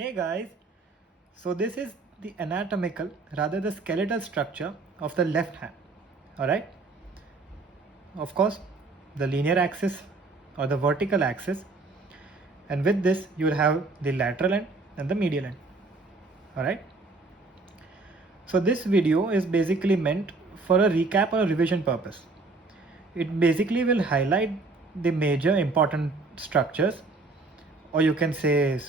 Hey guys, so this is the anatomical, rather the skeletal structure of the left hand. Alright, of course, the linear axis or the vertical axis, and with this you will have the lateral end and the medial end. Alright, so this video is basically meant for a recap or a revision purpose. It basically will highlight the major important structures, or you can say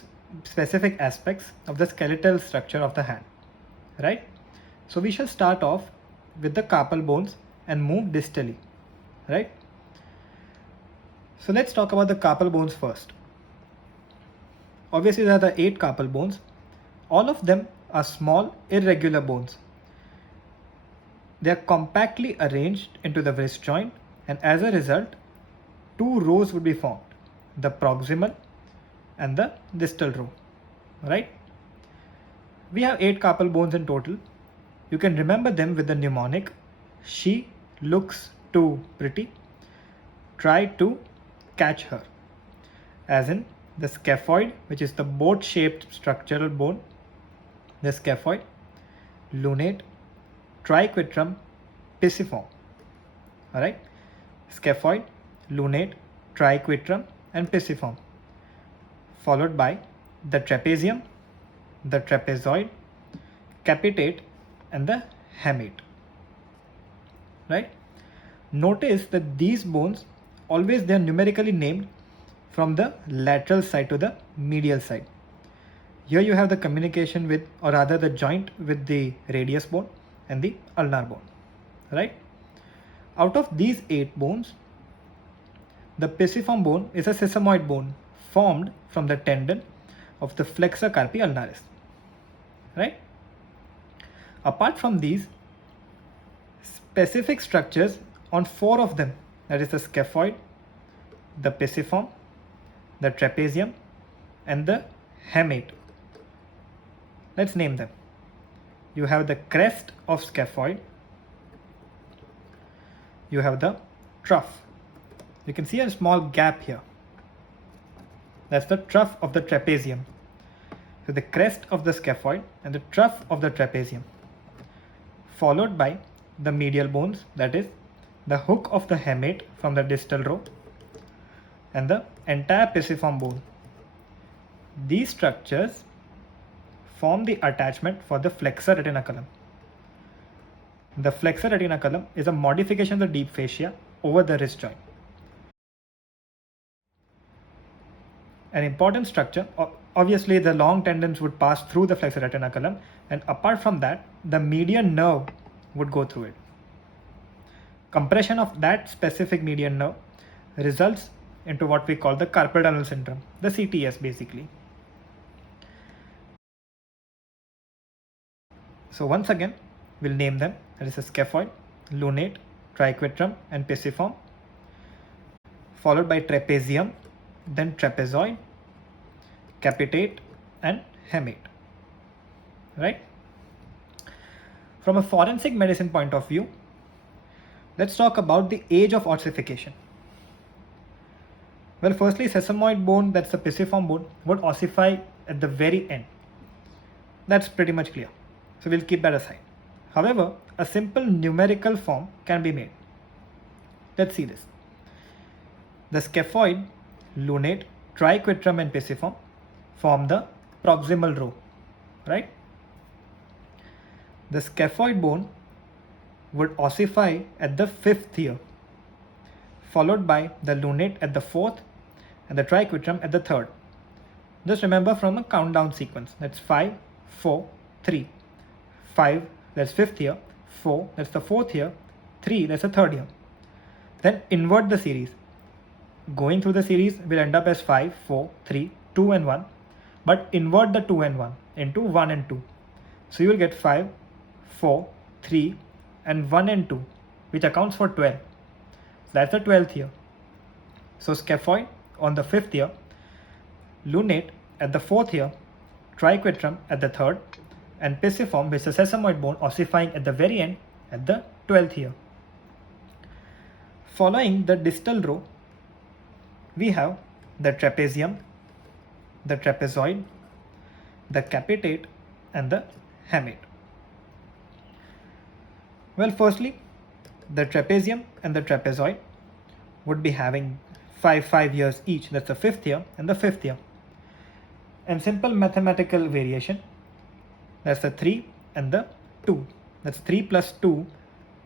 specific aspects of the skeletal structure of the hand, right? So we shall start off with the carpal bones and move distally, right? So let's talk about the carpal bones first. Obviously there are the 8 carpal bones. All of them are small irregular bones. They are compactly arranged into the wrist joint, and as a result 2 rows would be formed, the proximal and the distal row, right? We have 8 carpal bones in total. You can remember them with the mnemonic: she looks too pretty, try to catch her. As in the scaphoid, which is the boat-shaped structural bone, the scaphoid, lunate, triquetrum, pisiform. Alright, scaphoid, lunate, triquetrum, and pisiform, followed by the trapezium, the trapezoid, capitate, and the hamate. Right? Notice that these bones always they are numerically named from the lateral side to the medial side. Here you have the communication with, or rather the joint with the radius bone and the ulnar bone, right? Out of these 8 bones, the pisiform bone is a sesamoid bone formed from the tendon of the flexor carpi ulnaris, right? Apart from these, specific structures on 4 of them, that is the scaphoid, the pisiform, the trapezium, and the hamate. Let's name them. You have the crest of scaphoid, you have the trough. You can see a small gap here. That's the trough of the trapezium. So the crest of the scaphoid and the trough of the trapezium, followed by the medial bones, that is the hook of the hamate from the distal row and the entire pisiform bone. These structures form the attachment for the flexor retinaculum. The flexor retinaculum is a modification of the deep fascia over the wrist joint. An important structure, obviously the long tendons would pass through the flexor retinaculum, and apart from that the median nerve would go through it. Compression of that specific median nerve results into what we call the carpal tunnel syndrome, the CTS basically. So once again we'll name them. That is a scaphoid, lunate, triquetrum, and pisiform, followed by trapezium, then trapezoid, capitate, and hamate, right? From a forensic medicine point of view, let's talk about the age of ossification. Well, firstly, sesamoid bone, that's the pisiform bone, would ossify at the very end. That's pretty much clear. So we'll keep that aside. However, a simple numerical form can be made. Let's see this. The scaphoid, lunate, triquetrum, and pisiform form the proximal row, right? The scaphoid bone would ossify at the 5th year, followed by the lunate at the 4th and the triquetrum at the 3rd. Just remember from a countdown sequence. That's 5, 4, 3. 5, that's 5th year. 4, that's the 4th year. 3, that's the 3rd year. Then invert the series. Going through the series will end up as 5, 4, 3, 2 and 1. But invert the 2 and 1 into 1 and 2. So you will get 5, 4, 3 and 1 and 2, which accounts for 12. That's the 12th year. So scaphoid on the 5th year, lunate at the 4th year, triquetrum at the 3rd, and pisiform, which is a sesamoid bone, ossifying at the very end at the 12th year. Following the distal row, we have the trapezium, the trapezoid, the capitate and the hamate? Well, firstly, the trapezium and the trapezoid would be having 5 years each. That's the 5th year and the 5th year. And simple mathematical variation, that's the 3 and the 2. That's 3 plus 2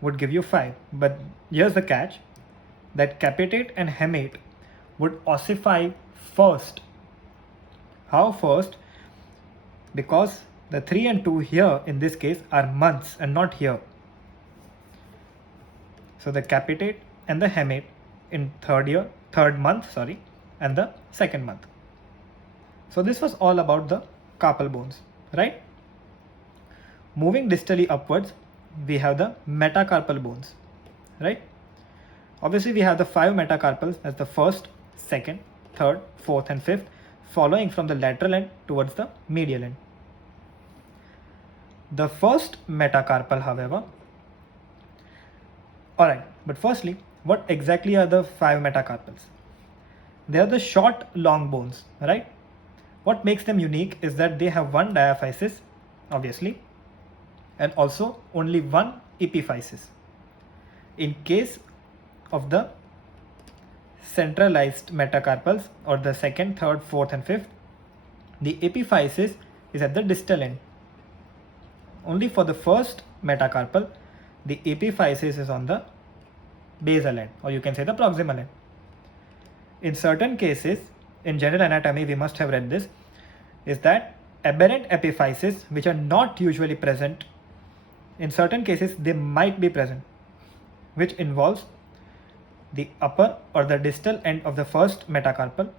would give you 5. But here's the catch, that capitate and hamate would ossify first. How first? Because the 3 and 2 here in this case are months and not here. So the capitate and the hamate in third month, and the second month. So this was all about the carpal bones, right? Moving distally upwards, we have the metacarpal bones, right? Obviously, we have the 5 metacarpals as the first, second, third, fourth, and fifth, following from the lateral end towards the medial end. The first metacarpal, however, alright, but firstly, what exactly are the 5 metacarpals? They are the short, long bones, right? What makes them unique is that they have one diaphysis, obviously, and also only one epiphysis. In case of the centralized metacarpals, or the second, third, fourth, and fifth, the epiphysis is at the distal end. Only for the first metacarpal, the epiphysis is on the basal end, or you can say the proximal end. In certain cases, in general anatomy, we must have read this, is that aberrant epiphyses, which are not usually present, in certain cases they might be present, which involves the upper or the distal end of the first metacarpal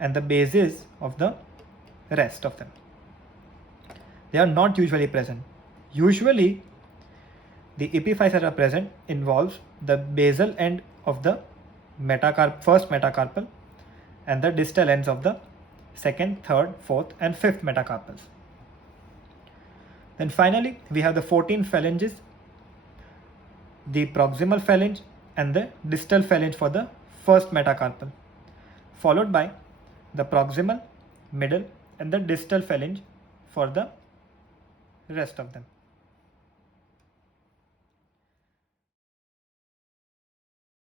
and the bases of the rest of them. They are not usually present. Usually, the epiphyses that are present involves the basal end of the first metacarpal and the distal ends of the second, third, fourth, and fifth metacarpals. Then finally, we have the 14 phalanges, the proximal phalange and the distal phalange for the first metacarpal, followed by the proximal, middle, and the distal phalange for the rest of them.